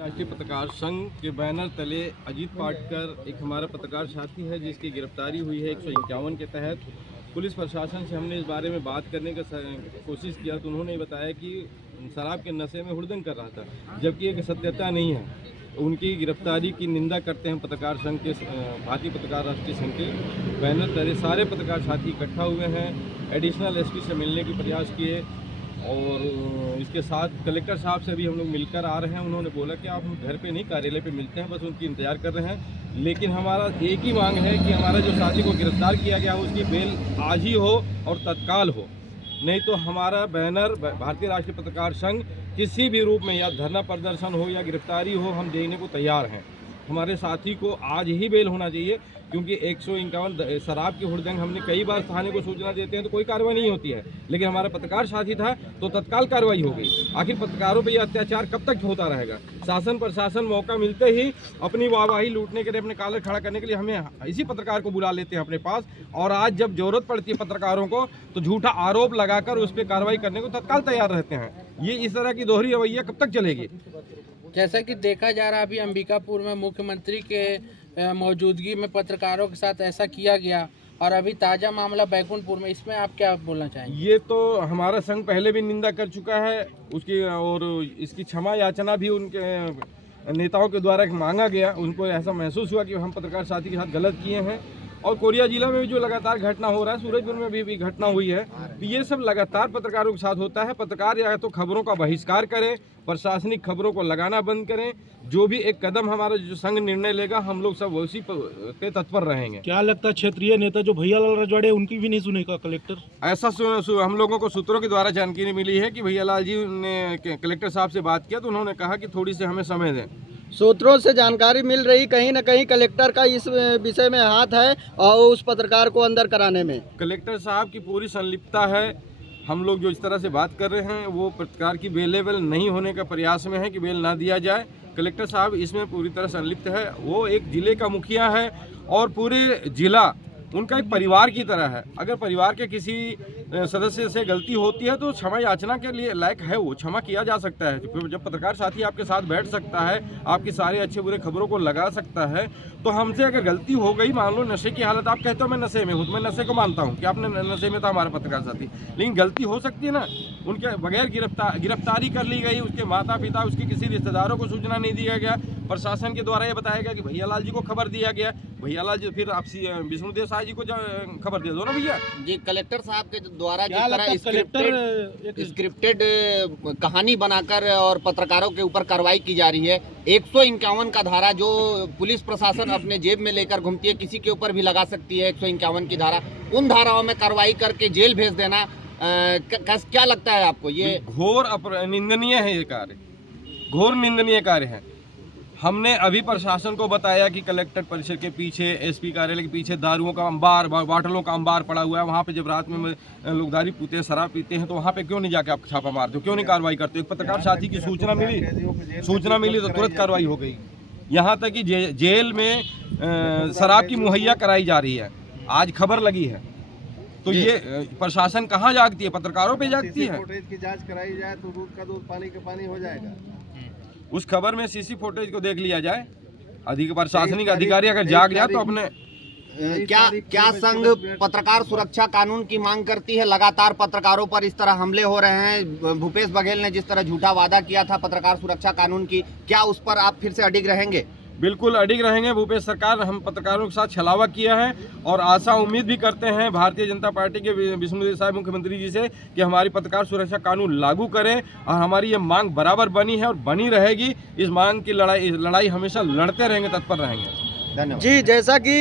राष्ट्रीय पत्रकार संघ के बैनर तले अजीत पाटकर एक हमारा पत्रकार साथी है जिसकी गिरफ्तारी हुई है 151 के तहत। पुलिस प्रशासन से हमने इस बारे में बात करने का कोशिश किया तो उन्होंने बताया कि शराब के नशे में हुड़दंग कर रहा था, जबकि एक सत्यता नहीं है। उनकी गिरफ्तारी की निंदा करते हैं पत्रकार संघ के भारतीय पत्रकार राष्ट्रीय संघ के बैनर तले सारे पत्रकार साथी इकट्ठा हुए हैं। एडिशनल एसपी से मिलने के प्रयास किए और इसके साथ कलेक्टर साहब से भी हम लोग मिलकर आ रहे हैं। उन्होंने बोला कि आप हम घर पे नहीं कार्यालय पे मिलते हैं, बस उनकी इंतजार कर रहे हैं। लेकिन हमारा एक ही मांग है कि हमारा जो साथी को गिरफ्तार किया गया है उसकी बेल आज ही हो और तत्काल हो, नहीं तो हमारा बैनर भारतीय राष्ट्रीय पत्रकार संघ किसी भी रूप में या धरना प्रदर्शन हो या गिरफ्तारी हो हम देने को तैयार हैं। हमारे साथी को आज ही बेल होना चाहिए, क्योंकि 151 शराब की हुड़दंग हमने कई बार थाने को सूचना देते हैं तो कोई कार्रवाई नहीं होती है, लेकिन हमारा पत्रकार साथी था तो तत्काल कार्रवाई हो गई। आखिर पत्रकारों पे यह अत्याचार कब तक होता रहेगा? शासन प्रशासन मौका मिलते ही अपनी वाहवाही लूटने के लिए, अपने कॉलर खड़ा करने के लिए हमें इसी पत्रकार को बुला लेते हैं अपने पास, और आज जब जरूरत पड़ती है पत्रकारों को तो झूठा आरोप लगाकर उस पर कार्रवाई करने को तत्काल तैयार रहते हैं। ये इस तरह की दोहरी रवैया कब तक चलेगी? जैसा कि देखा जा रहा है अभी अंबिकापुर में मुख्यमंत्री के मौजूदगी में पत्रकारों के साथ ऐसा किया गया, और अभी ताज़ा मामला बैकुंठपुर में, इसमें आप क्या बोलना चाहेंगे? ये तो हमारा संघ पहले भी निंदा कर चुका है उसकी, और इसकी क्षमा याचना भी उनके नेताओं के द्वारा मांगा गया। उनको ऐसा महसूस हुआ कि हम पत्रकार साथी के साथ गलत किए हैं। और कोरिया जिला में भी जो लगातार घटना हो रहा है, सूरजपुर में भी घटना हुई है, तो ये सब लगातार पत्रकारों के साथ होता है। पत्रकार या तो खबरों का बहिष्कार करें, प्रशासनिक खबरों को लगाना बंद करें। जो भी एक कदम हमारा जो संघ निर्णय लेगा हम लोग सब उसी पे तत्पर रहेंगे। क्या लगता है क्षेत्रीय नेता जो भैयालाल रजवाड़े उनकी भी नहीं सुनेगा कलेक्टर? ऐसा हम लोगों को सूत्रों के द्वारा जानकारी मिली है कि भैयालाल जी ने कलेक्टर साहब से बात किया तो उन्होंने कहा कि थोड़ी सी हमें समय दें। सूत्रों से जानकारी मिल रही कहीं न कहीं कलेक्टर का इस विषय में हाथ है और उस पत्रकार को अंदर कराने में कलेक्टर साहब की पूरी संलिप्तता है। हम लोग जो इस तरह से बात कर रहे हैं वो पत्रकार की बेलेबल नहीं होने का प्रयास में है कि बेल ना दिया जाए। कलेक्टर साहब इसमें पूरी तरह संलिप्त है। वो एक जिले का मुखिया है और पूरे जिला उनका एक परिवार की तरह है। अगर परिवार के किसी सदस्य से गलती होती है तो क्षमा याचना के लिए लायक है, वो क्षमा किया जा सकता है। जब पत्रकार साथी आपके साथ बैठ सकता है, आपकी सारे अच्छे बुरे खबरों को लगा सकता है, तो हमसे अगर गलती हो गई, मान लो नशे की हालत, आप कहते हो मैं नशे में हूँ, तो मैं नशे को मानता हूँ कि आपने नशे में था हमारा पत्रकार साथी, लेकिन गलती हो सकती है ना। उनके बगैर गिरफ्तारी कर ली गई, उसके माता पिता, उसके किसी रिश्तेदारों को सूचना नहीं दिया गया। प्रशासन के द्वारा ये बताया गया कि भैयालाल जी को खबर दिया गया। भैयालाल जी फिर आप विष्णुदेव साहब जी को खबर दे दो ना भैया जी। कलेक्टर साहब के द्वारा जिस तरह स्क्रिप्टेड कहानी बनाकर और पत्रकारों के ऊपर कार्रवाई की जा रही है, 151 का धारा जो पुलिस प्रशासन अपने जेब में लेकर घूमती है, किसी के ऊपर भी लगा सकती है 151 की धारा, उन धाराओं में कार्रवाई करके जेल भेज देना, क्या लगता है आपको? ये घोर निंदनीय है, ये कार्य घोर निंदनीय कार्य है। हमने अभी प्रशासन को बताया कि कलेक्टर परिसर के पीछे, एसपी कार्यालय के पीछे दारुओं का अंबार, बाटलों का अंबार पड़ा हुआ है। वहाँ पे जब रात में लोग दारू पीते हैं, शराब पीते हैं, तो वहाँ पे क्यों नहीं जाके आप छापा मारते हो, क्यों नहीं कार्रवाई करते हो? एक पत्रकार साथी की सूचना मिली तो तुरंत कार्रवाई हो गई। यहाँ तक कि जेल में शराब की मुहैया कराई जा रही है, आज खबर लगी है। तो ये प्रशासन कहाँ जागती है? पत्रकारों पे जागती है। फुटेज की जांच कराई जाए तो दूध का दूध, पानी का पानी हो जाएगा। उस खबर में सीसी फुटेज को देख लिया जाए। प्रशासनिक अधिकारी अगर जाग जाए तो अपने क्या संघ पत्रकार सुरक्षा कानून की मांग करती है? लगातार पत्रकारों पर इस तरह हमले हो रहे हैं। भूपेश बघेल ने जिस तरह झूठा वादा किया था पत्रकार सुरक्षा कानून की, क्या उस पर आप फिर से अडिग रहेंगे? बिल्कुल अडिग रहेंगे। भूपेश सरकार हम पत्रकारों के साथ छलावा किया है और आशा उम्मीद भी करते हैं भारतीय जनता पार्टी के विष्णुदेव साहब मुख्यमंत्री जी से कि हमारी पत्रकार सुरक्षा कानून लागू करें, और हमारी ये मांग बराबर बनी है और बनी रहेगी। इस मांग की लड़ाई हमेशा लड़ते रहेंगे, तत्पर रहेंगे। धन्यवाद जी। जैसा कि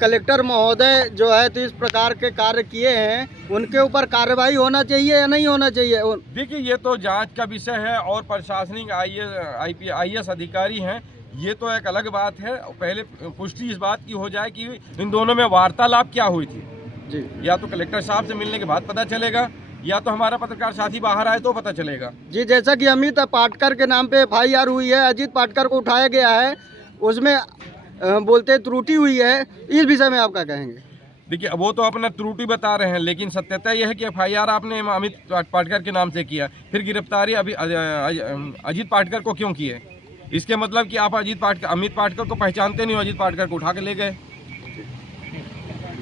कलेक्टर महोदय जो है तो इस प्रकार के कार्य किए हैं, उनके ऊपर कार्रवाई होना चाहिए या नहीं होना चाहिए? देखिए, ये तो जाँच का विषय है और प्रशासनिक IAS अधिकारी हैं, ये तो एक अलग बात है। पहले पुष्टि इस बात की हो जाए कि इन दोनों में वार्तालाप क्या हुई थी जी। या तो कलेक्टर साहब से मिलने के बाद पता चलेगा, या तो हमारा पत्रकार साथी बाहर आए तो पता चलेगा जी। जैसा कि अमित पाटकर के नाम पे FIR हुई है, अजीत पाटकर को उठाया गया है, उसमें बोलते त्रुटि हुई है, इस विषय में आप क्या कहेंगे? देखिए, वो तो अपना त्रुटि बता रहे हैं, लेकिन सत्यता यह है कि FIR आपने अमित पाटकर के नाम से किया, फिर गिरफ्तारी अभी अजीत पाटकर को क्यों किए? इसके मतलब कि आप अमित पाटकर को पहचानते नहीं हो, अजीत पाटकर को उठा के ले गए।